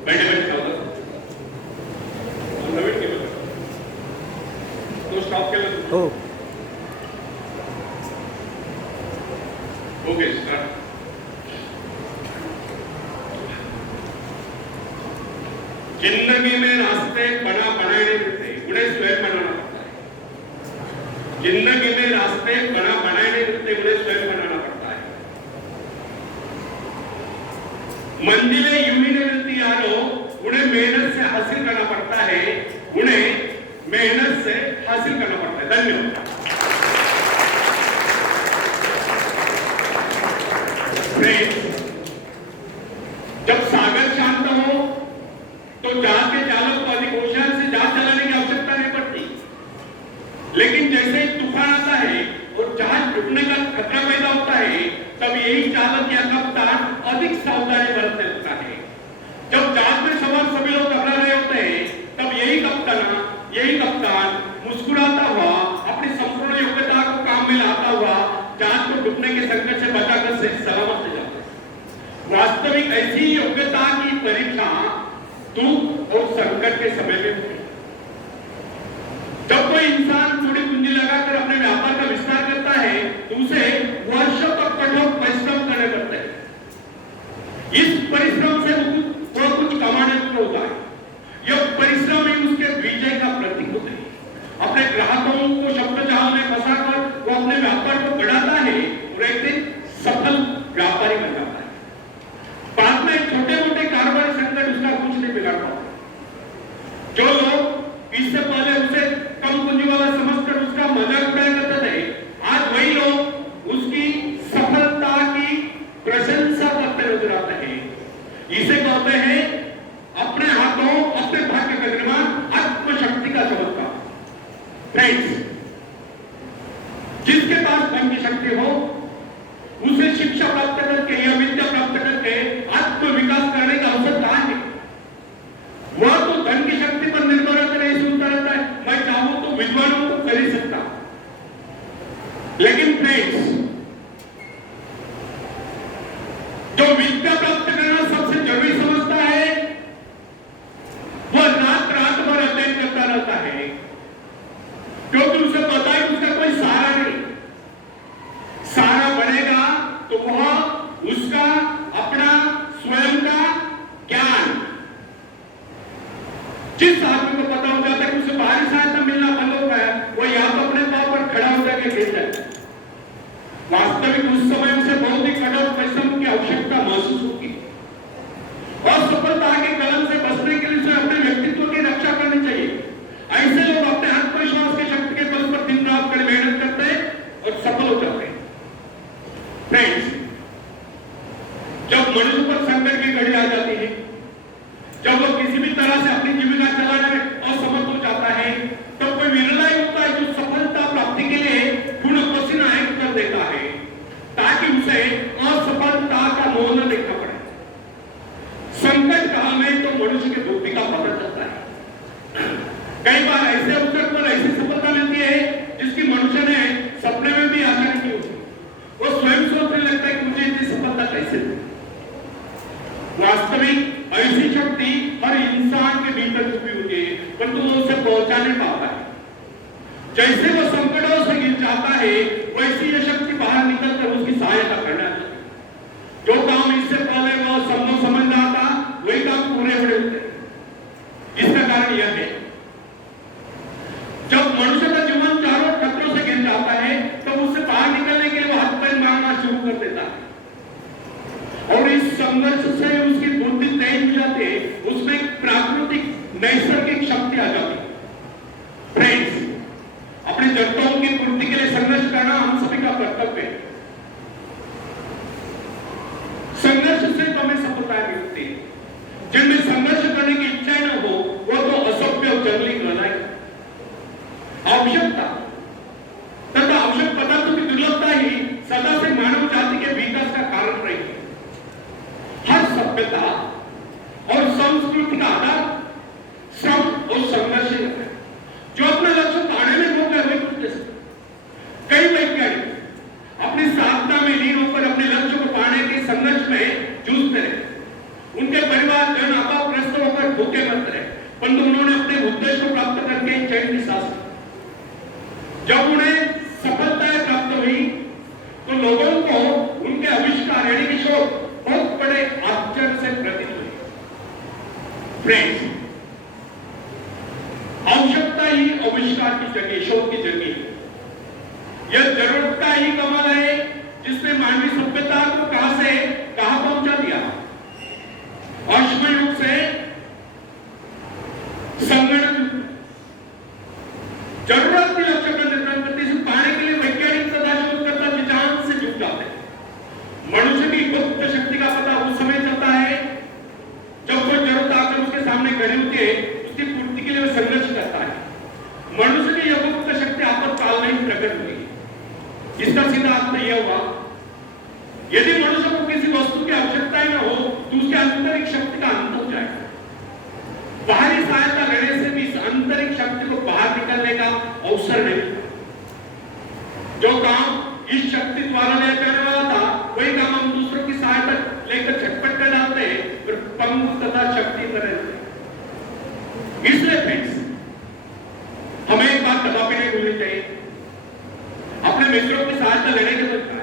बैठे बैठे चालतं नवीन केलं तो स्टॉप केला हो ओके स्टार्ट जिंदगी में रास्ते बनाने रहते हैं उन्हें स्वयं बनाना पड़ता है जिंदगी में रास्ते बनाने रहते उन्हें स्वयं बनाना पड़ता है मंजिलें यूं ही नहीं मिलती यारो उन्हें मेहनत से हासिल करना पड़ता है उन्हें मेहनत से हासिल करना पड़ता है धन्यवाद जब सागर शांत हो तो जहाज के चालक को अधिक होशियार से जहाज चलाने की आवश्यकता नहीं पड़ती लेकिन जैसे ही तूफान आता है और जहाज डूबने का खतरा पैदा होता है तब यही चालक या कप्तान अधिक सावधानी बरतने लगता है जब जहाज में सवार सभी लोग घबरा रहे होते हैं तब यही कप्तान मुस्कुराता हुआ अपनी संपूर्ण योग्यता को काम में लाता हुआ जहाज को डूबने के संकट से बचाकर सही सलामत ले जाता है वास्तविक ऐसी योग्यता की परीक्षा दुख और संकट के समय में होती जब कोई इंसान थोड़ी पूंजी लगाकर अपने व्यापार का विस्तार करता है तो उसे वर्षों तक कठोर परिश्रम करने पड़ते हैं इस परिश्रम से वो कुछ कमाने को होता है यह परिश्रम ही उसके विजय का प्रतीक होता है अपने ग्राहकों को शब्दजाल में फंसाकर वो अपने व्यापार को बढ़ाता है और एक दिन सफल व्यापारी बन जाता है बाद में छोटे मोटे कारोबारी संकट उसका कुछ नहीं बिगाड़ पाते जो लोग इससे पहले उसे कम पूंजी वाला समझकर उसका मजाक उड़ाया करते थे आज वही लोग उसकी सफलता की प्रशंसा करते नजर आते हैं इसे कहते हैं अपने हाथों अपने भाग्य का निर्माण आत्मशक्ति का चमत्कार फ्रेंड्स जिसके पास धन की शक्ति हो उसे शिक्षा प्राप्त करके या विद्या प्राप्त करके आत्म विकास करने का अवसर कहां है वह तो धन की शक्ति पर निर्भर होकर नहीं सुनता रहता है मैं चाहूं तो विद्वानों को कर ही सकता लेकिन फ्रेंड्स जो विद्या प्राप्त करना सबसे जरूरी समझता है वह रात भर अध्ययन करता रहता है क्योंकि उसे पता है उसका कोई सहारा नहीं सहारा बनेगा तो वह उसका अपना स्वयं का ज्ञान जिस आदमी को पता हो जाता है कि उसे बाहरी सहायता मिलना बंद हो गया वो या तो अपने पांव पर खड़ा हो जाके गिर जाए वास्तविक उस समय उसे बहुत ही कठोर परिश्रम की आवश्यकता महसूस होगी असफलता के कलम से बचने के लिए उसे अपने व्यक्तित्व की रक्षा करनी चाहिए ऐसे लोग अपने आत्मविश्वास की शक्ति के बल पर दिन रात कर मेहनत करते हैं और सफल हो जाते हैं फ्रेंड्स जब मनुष्य पर संकट की घड़ी आ जाती है जब वो किसी भी तरह से अपनी जीविका चलाने में असमर्थ हो जाता है तब कोई विरला ही होता है जो सफलता प्राप्ति के लिए पूर्ण पसीना एक कर देता है ताकि उसे असफलता का मोह न देखना पड़े संकट काल में तो मनुष्य की बुद्धि का पता चलता है कई बार ऐसे अवसर पर ऐसी सफलता मिलती है जिसकी मनुष्य ने सपने में भी आशा नहीं की होती वो स्वयं सोचने लगता है कि मुझे इतनी सफलता कैसे मिली वास्तविक ऐसी शक्ति हर इंसान के भीतर छुपी होती है परंतु वो उसे पहुंचा नहीं पाता है जैसे वो संकटों से गिर जाता है वैसी यह शक्ति बाहर निकलकर उसकी सहायता करना चाहिए जो काम इससे पहले वो संभव समझ रहा था वही काम पूरे हो होते इसका कारण यह है जब मनुष्य का जीवन चारों खतरों से गिर जाता है तो उससे बाहर निकलने के लिए वो हाथ पैर मारना शुरू कर देता है और इस संघर्ष से उसकी बुद्धि तेज हो जाती है उसमें एक प्राकृतिक नैसर्गिक शक्ति आ जाती है फ्रेंड्स अपने जरूरतों की पूर्ति के लिए संघर्ष करना हम सभी का कर्तव्य है संघर्ष से तो हमें सफलता मिलती है जिनमें संघर्ष करने की इच्छा न हो वो तो असभ्य और जंगली कहलाएगा आवश्यकता तथा आवश्यक पदार्थों की दुर्लभता ही सदा से मानव जाति के विकास का कारण रही है हर सभ्यता और संस्कृति का आधार श्रम और संघर्ष है जो अपने लक्ष्य पाने में हो गए वही कुछ कई वैज्ञानिक अपनी साधना में लीन होकर अपने लक्ष्य को पाने के संघर्ष में जूझते रहे उनके परिवार जन अभावग्रस्त भूखे मत रहे, परंतु उन्होंने अपने उद्देश्य को प्राप्त करके चैन की सांस ली। जब उन्हें सफलताएं प्राप्त हुई तो लोगों को उनके आविष्कार यानी कि शोध बहुत बड़े आश्चर्य से प्रतीत हुए। फ्रेंड्स, आवश्यकता ही आविष्कार की जगह, शोध की जगह है। यह जरूरत का ही कमाल है जिसने मानवीय सभ्यता को कहां से कहां पहुंचा दिया। अश्म युग से संगणक, जरूरत के लक्ष्य का निर्धारण करते से पाने के लिए वैज्ञानिक सदा शोधकर्ता जान से जुट जाते हैं। मनुष्य की गुप्त शक्ति का पता उस समय चलता है जब कोई जरूरत आकर उसके सामने खड़ी होती है, उसकी पूर्ति के लिए वह संघर्ष करता है। मनुष्य की यह गुप्त शक्ति आपातकाल में प्रकट हुई। इसका सीधा अर्थ यह हुआ, यदि मनुष्य को किसी वस्तु की आवश्यकता न हो तो उसके आंतरिक शक्ति का अंत हो जाएगा। बाहरी सहायता लेने से भी इस आंतरिक शक्ति को बाहर निकलने का अवसर नहीं मिलता। जो काम इस शक्ति द्वारा लिया जाने वाला था, वही काम हम दूसरों की सहायता लेकर झटपट कर डालते हैं, फिर पंगु तथा शक्ति रहते हैं। इसलिए फ्रेंड्स, हमें एक बात कदापि नहीं भूलनी चाहिए, अपने मित्रों की सहायता लेने के बजाय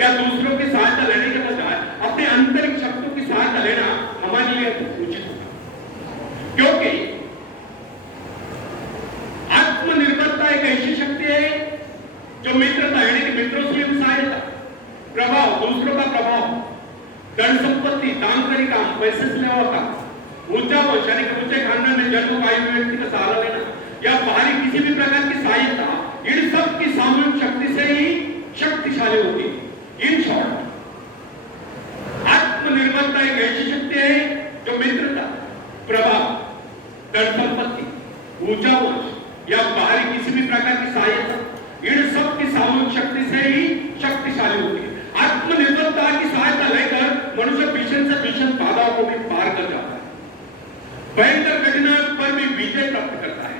या दूसरों की सहायता लेने के बजाय अपने आंतरिक शक्तियों की सहायता लेना हमारे लिए उचित होगा। क्योंकि आत्मनिर्भरता एक ऐसी शक्ति है जो मित्रता यानी कि मित्रों से भी सहायता, प्रभाव, दूसरों का प्रभाव, धन संपत्ति, दान करी काम, पैसे से लेवा काम, ऊंचा वंश यानी कि ऊंचे खानदान में जन्म पाए हुए व्यक्ति का सहारा लेना या बाहरी किसी भी प्रकार की सहायता, इन सब की सामूहिक शक्ति से ही शक्तिशाली होती है। इन शॉर्ट, आत्मनिर्भरता एक ऐसी शक्ति है जो मित्रता, प्रभाव, धन संपत्ति, ऊंचा वंश या बाहरी किसी भी प्रकार की सहायता, इन सब की सामूहिक शक्ति से ही शक्तिशाली होती है। आत्मनिर्भरता की सहायता लेकर मनुष्य भीषण से भीषण बाधाओं को भी पार कर जाता है, भयंकर कठिनाई पर भी विजय प्राप्त करता है,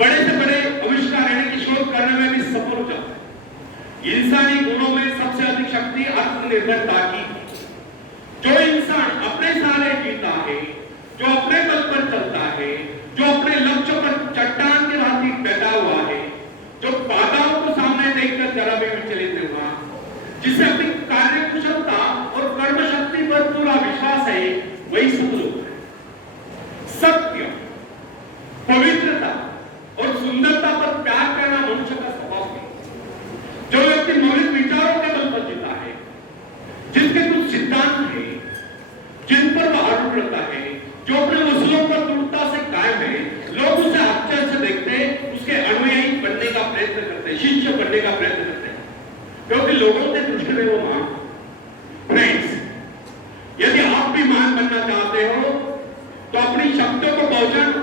बड़े से बड़े आविष्कार यानी कि शोध करने में भी सफल हो जाता है। इंसानी गुणों में सबसे अधिक शक्ति आत्मनिर्भरता की। जो इंसान अपने सहारे जीता है, जो अपने बल पर चलता है, जो अपने लक्ष्य पर चट्टान की भांति डटा हुआ है, जो बाधाओं को सामने देखकर जरा भी विचलित नहीं हुआ, जिसे अपनी कार्य कुशलता और कर्म शक्ति पर पूरा विश्वास है, वही सफल होता है। सत्य, पवित्रता और सुंदरता पर प्यार करना मनुष्य का स्वभाव है। जो व्यक्ति मौलिक विचारों के बल पर जीता है, जिसके कुछ सिद्धांत हैं, जिन पर वह अड़ुल रहता है, जो अपने उसूलों पर दृढ़ता से कायम है, लोग उसे आश्चर्य से देखते हैं, उसके अनुयायी बनने का प्रयत्न करते हैं, शिष्य बनने का प्रयत्न करते हैं, क्योंकि लोगों के दृष्टि में वो महान। फ्रेंड्स, यदि आप भी महान बनना चाहते हो तो अपनी शक्तियों को पहचानो।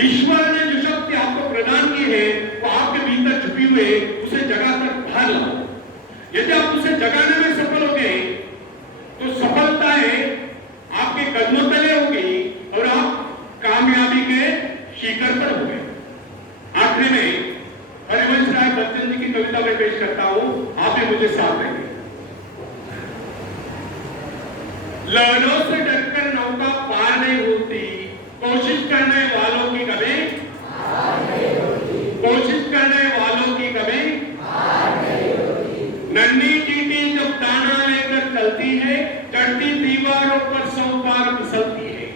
ईश्वर ने जो शक्ति आपको प्रदान की है वो आपके भीतर छुपी हुई है, उसे जगाकर बाहर लाओ। यदि आप उसे जगाने में सफल हो गए तो सफलताएं आपके कदमों तले होगी और आप कामयाबी के शिखर पर हो गए। आखिरी में हरिवंश राय बच्चन जी की कविता में पेश करता हूं, आप भी मुझे साथ देंगे। लहरों से डरकर नौका पार नहीं होती, कोशिश करने वालों की कभी कोशिश करने वालों की कभी नन्ही चींटी जब दाना लेकर चलती है, चढ़ती दीवारों पर 100 बार फिसलती है।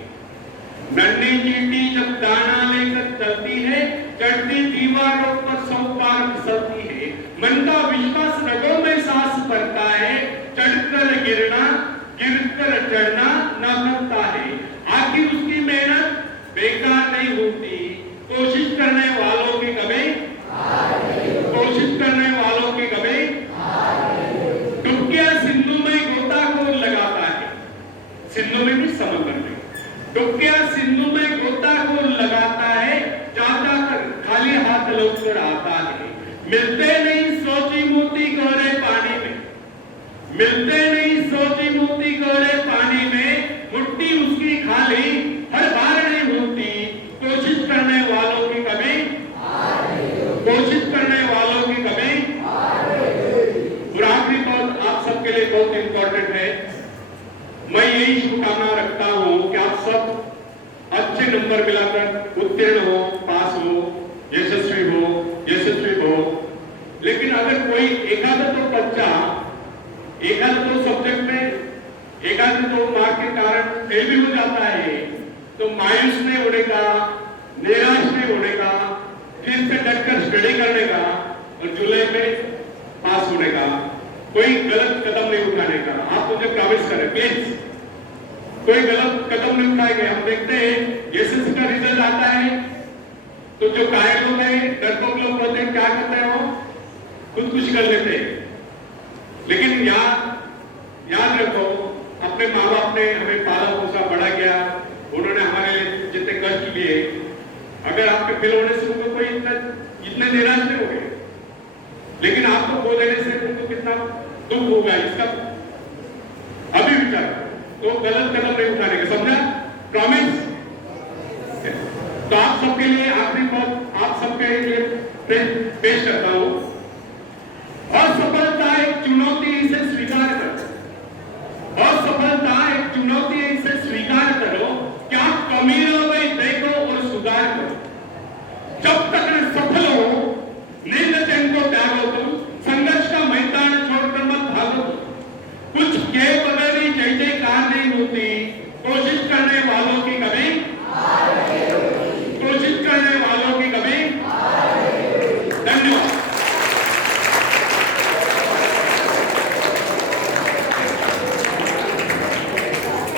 नन्ही चींटी जब दाना लेकर चलती है, चढ़ती दीवारों पर 100 बार फिसलती है। मन का विश्वास रगों में सांस भरता है, चढ़कर गिरना, गिरकर चढ़ना न करता है। आखिर उसकी मेहनत बेकार नहीं होती, कोशिश करने वालों की कभी कोशिश करने वालों की कभी डुबकियां सिंधु में गोताखोर लगाता है, सिंधु में भी समंदर में डुबकियां सिंधु में गोताखोर लगाता है, जाता कर खाली हाथ लौट कर आता है। मिलते नहीं सोची मोती गहरे पानी में, मिलते नहीं सोची मोती गहरे पानी में, मुट्ठी उसकी खाली हर बार नहीं होती, कोशिश करने वालों की कभी कोशिश करने वालों की कभी। और आखिरी बात आप सबके लिए बहुत इंपॉर्टेंट है, मैं यही शुभकामना रखता हूं कि आप सब अच्छे नंबर मिलाकर उत्तीर्ण हो, पास हो, यशस्वी हो। लेकिन अगर कोई एखादा तो बच्चा एखादा तो सब्जेक्ट में एखादे तो मार्क के कारण फेल भी हो जाता है, तो मायूस नहीं होने का, निराश नहीं होने का, फिर से डटकर स्टडी करने का और जुलाई में पास होने का, कोई गलत कदम नहीं उठाने का। आप मुझे प्रॉमिस करें प्लीज, कोई गलत कदम नहीं उठाएंगे। हम देखते हैं एसएससी का रिजल्ट आता है तो जो कायर लोग हैं, डरपोक लोग होते हैं, क्या करते हैं, वो खुद कुछ कर लेते हैं। लेकिन याद रखो, अपने माँ बाप ने हमें पाला पोसा बड़ा किया, उन्होंने हमारे लिए जितने कष्ट लिए, अगर आपके फेल होने से उनको कोई इतने निराश नहीं हो गए, लेकिन आपको खो देने से उनको कितना दुख होगा, इसका अभी विचार। तो गलत